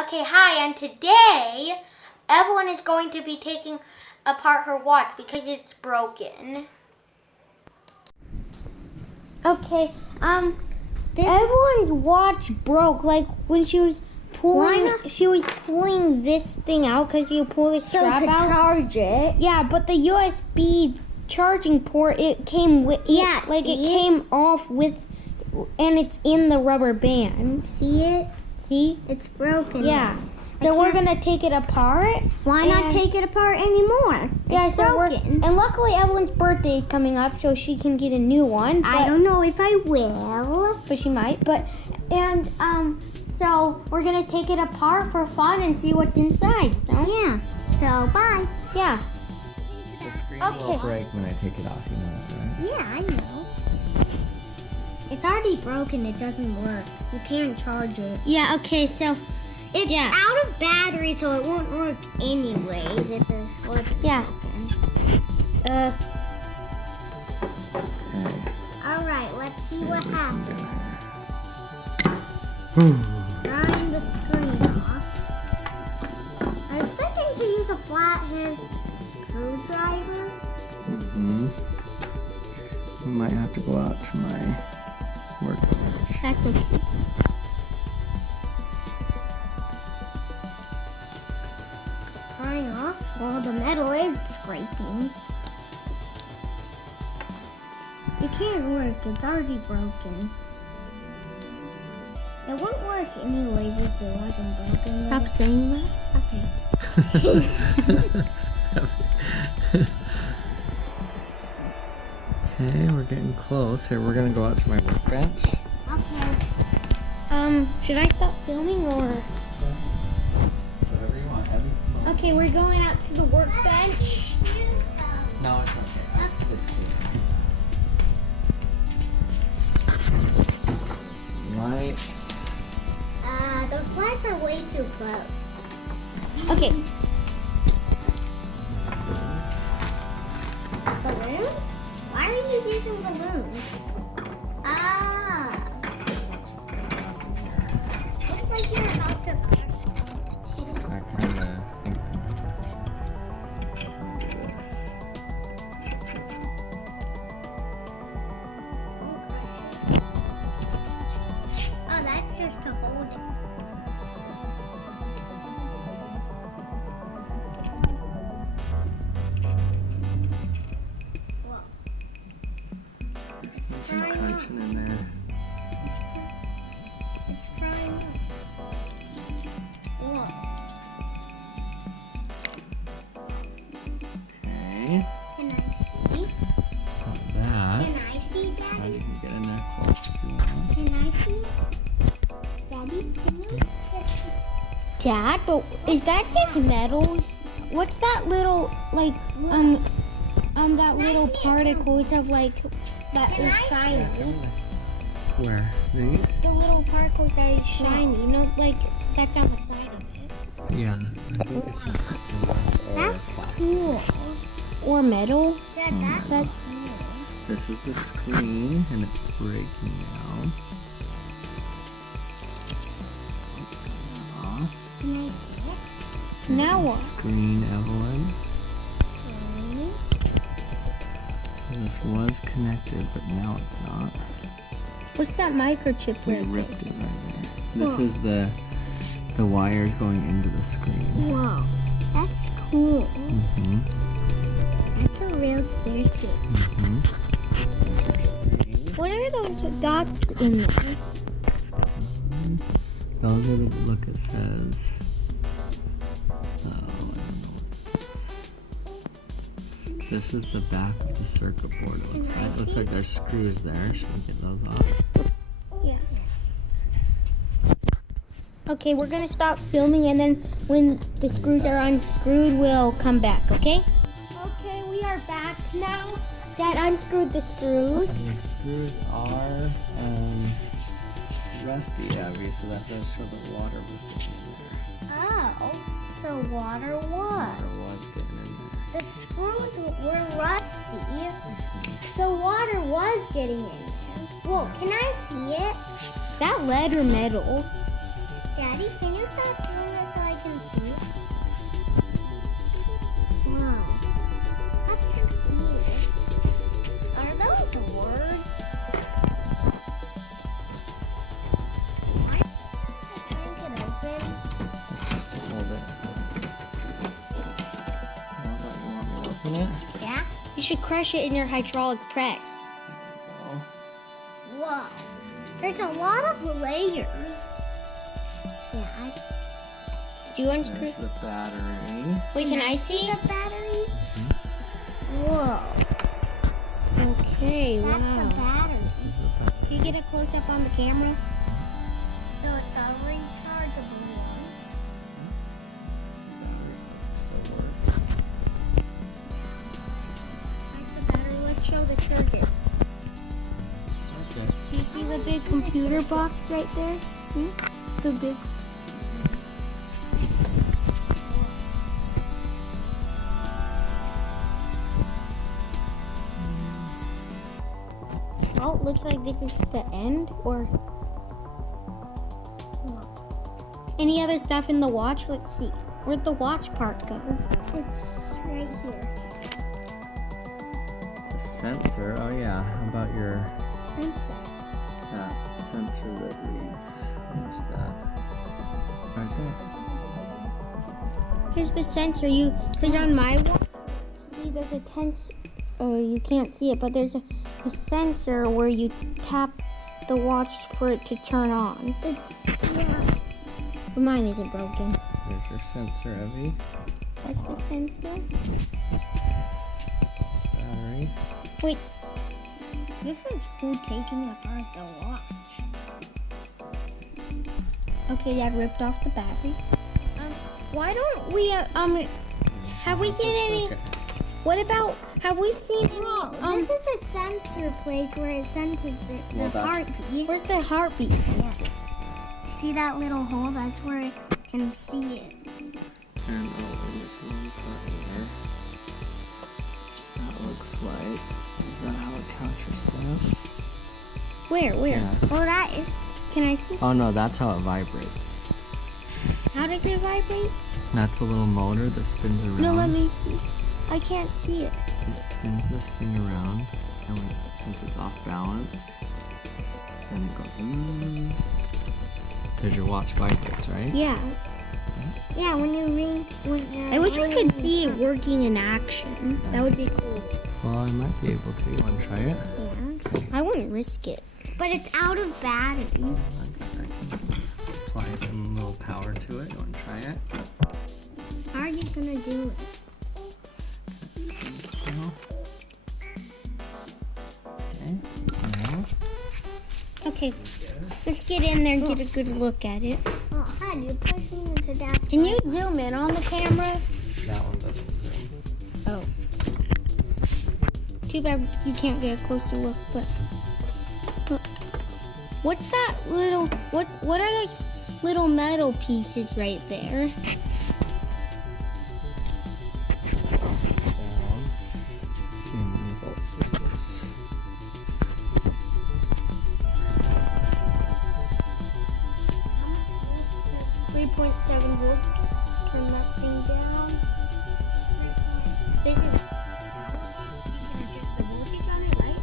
Okay, hi, and today Evelyn is going to be taking apart her watch because it's broken. Okay, Evelyn's watch broke like when she was pulling this thing out because you pull the strap out. So to charge it. Yeah, but the USB charging port, it came with it came off with, and it's in the rubber band. See it? See? It's broken. Yeah. So we're gonna take it apart. Why not take it apart anymore? It's broken. And luckily Evelyn's birthday is coming up, so she can get a new one. I don't know if I will, but she might. So we're gonna take it apart for fun and see what's inside. So yeah. So bye. Yeah. The screen will break when I take it off. You know that, right? Yeah, I know. It's already broken. It doesn't work. You can't charge it. Yeah. Okay. So. It's out of battery, so it won't work anyways if it's broken. Alright, let's see what happens. Drawing the screen off. I was thinking to use a flathead screwdriver. We might have to go out to my workbench. That's okay. Prying off while the metal is scraping. It can't work, it's already broken. It wouldn't work anyways if it wasn't broken. Stop saying that. Okay. Okay, we're getting close. Here, we're gonna go out to my workbench. Okay. Should I stop filming or? Whatever you want, Abby. Okay, we're going out to the workbench. No, it's okay. It's cool. Lights. Those lights are way too close. Okay. Balloons? Why are you using balloons? Looks like you're about to crush. I kind of think I'm do this. Oh, that's just to hold it. Whoa. There's something crunching in there. It's frying up. Whoa. Okay. Can I see? Got that. Can I see, Now Daddy? you can get in there close if you want. Can I see? Daddy, can you? Dad, but is that just metal? What's that little that little particles of like that is shiny? Where? These? The little particles that is shiny, you know, like that's on the side of it. Yeah. I think it's just glass or That's plastic. cool. Or metal. Dad, that's cool. This is the screen, and it's breaking now. Can I see it? Now what? Screen, Evelyn. Screen. So this was connected, but now it's not. What's that microchip We right ripped it right there. This is the wires going into the screen. Whoa, that's cool. Mm-hmm. That's a real circuit. Mm-hmm. What are those dots in there? Those are the, look, it says, oh, I don't know what this is. This is the back of the circuit board, it looks like. It looks like there's screws there. Should we get those off? Yeah. Okay, we're gonna stop filming, and then when the screws are unscrewed, we'll come back, okay? Okay, we are back now. Dad unscrewed the screws. And the screws are rusty, Abby, so that does show the water was getting in there. Oh, so water was. Water was getting in there. The screws were rusty, so water was getting in there. Whoa, can I see it? That lead or metal? Daddy? Daddy, can you start doing this so I can see? Wow. That's cool. Are those words? Why is the tank open? Hold it. Hold on, you want me to open it? Yeah. You should crush it in your hydraulic press. Oh. Whoa. There's a lot of layers. Yeah. Did you unscrew? There's the battery. Wait, can I see? The battery? Whoa. Okay, That's wow. the battery. This is the battery. Can you get a close up on the camera? So it's a rechargeable one. Still works. Like the battery. Let's show the circuits. Okay. Do you see the big computer box right there? The big. Oh, looks like this is the end, or any other stuff in the watch? Let's see. Where'd the watch part go? It's right here. The sensor. Oh yeah. How about your Sensor. that sensor that reads? Where's that? Right there. Here's the sensor. Because on my watch, see, there's a tense. Oh, you can't see it, but there's a sensor where you tap the watch for it to turn on. It's, yeah. But mine isn't broken. There's your sensor, Evie. That's the sensor. Battery. Wait, This is who taking apart the watch. okay, Dad ripped off the battery. Why don't we, have we seen any, have we seen Whoa, any, this is the sensor place where it senses the Well, that's- heartbeat. where's the heartbeat sensor? See that little hole? That's where it can see it. And this one part here. That looks like. Is that how it counts your steps? Where? Yeah. Oh, that is. Can I see? Oh no, that's how it vibrates. How does it vibrate? That's a little motor that spins around. No, let me see. I can't see it. It spins this thing around, and since it's off balance, then it goes. Because your watch vibrates, right? Yeah. Yeah, when you ring. I wish we could see it working in action. That would be cool. Well, I might be able to. You want to try it? Yeah. I wouldn't risk it. But it's out of battery. I can apply some little power to it. You want to try it? How are you gonna do it? Still. Okay. Okay, let's get in there and get a good look at it. Oh, Dad, you're pushing into Dad's. Can you zoom in on the camera? That one doesn't zoom. Oh. Too bad you can't get a closer look, but look. What's that little, what are those little metal pieces right there? Down. Let's see how many volts this is. 3.7 volts. Turn that thing down. This is. You can adjust the voltage on it, right?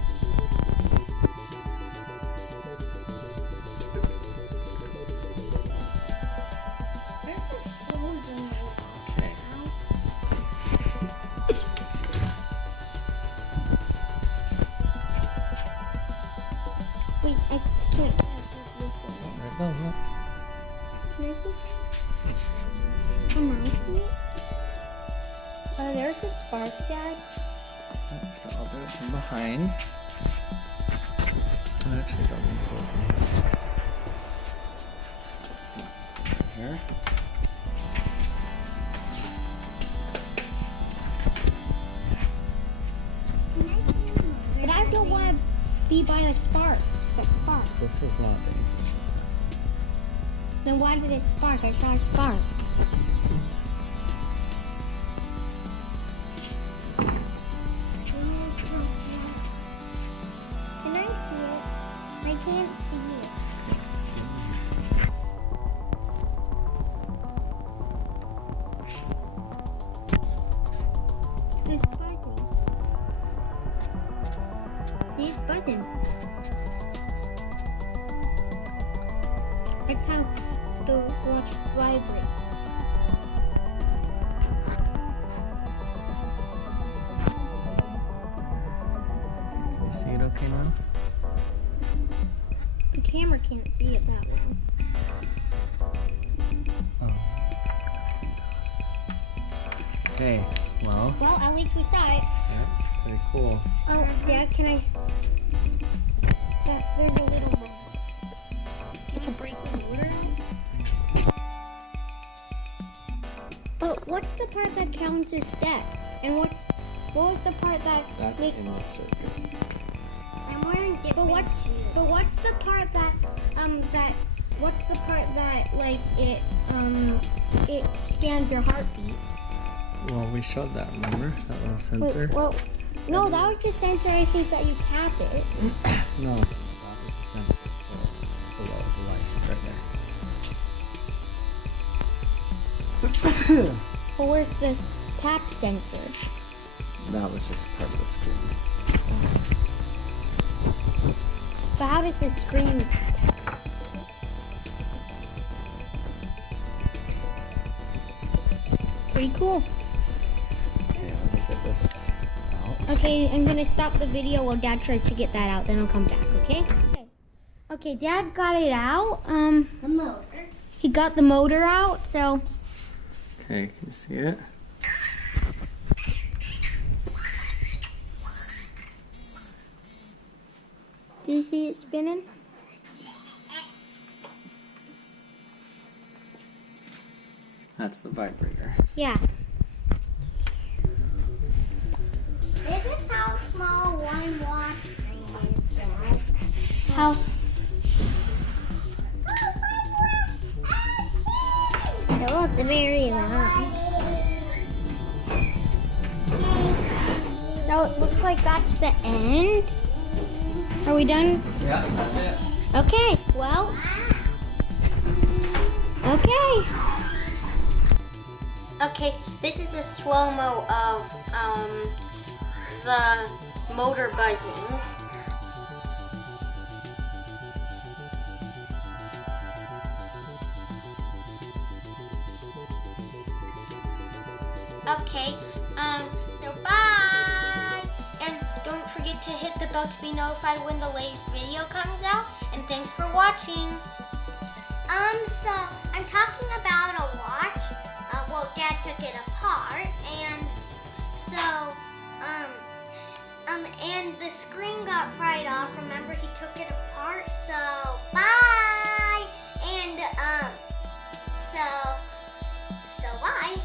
There's a hose in there. Okay. Wait, I can't. There it goes. Look. Can I see? Can I see it? There's a spark, Dad. So I'll do it from behind. I actually don't need to open it. Oops, here. Can I see it? But I don't want to be by the spark. It's the spark. This is not dangerous. Then why did it spark? I saw a spark. Can I see it? I can't see it. It's buzzing. See, it's buzzing. That's how the watch vibrates. Can you see it okay now? The camera can't see it that well. Oh. Okay, well, Well, at least we saw it. yeah, pretty cool. Oh, Dad, can I? There's a little more. Can I break the motor? But what's the part that counts as steps? And what was the part that That's makes? in the circuit. I'm wearing different But what's the part that what's the part that like it scans your heartbeat? Well, we showed that, remember? That little sensor? Well, no, that was the sensor. I think that you tap it. No, that was the sensor for below the lights right there. But where's the tap sensor? That was just part of the screen. But how does the screen? Pretty cool. Okay, let me get this out. Okay, I'm gonna stop the video while Dad tries to get that out. Then I'll come back. Okay. Okay, Dad got it out. The motor. He got the motor out. So Okay, can you see it? do you see it spinning? That's the vibrator. Yeah. This is how small one watch is, Dad. How? It looks very long. So it looks like that's the end. Are we done? Yeah, that's it. Okay. Well. Okay. Okay, this is a slow-mo of the motor buzzing. Okay, so bye! And don't forget to hit the bell to be notified when the latest video comes out. And thanks for watching. So I'm talking about a watch. Well, Dad took it apart, and so, and the screen got fried off. Remember, he took it apart. So, bye, and so bye.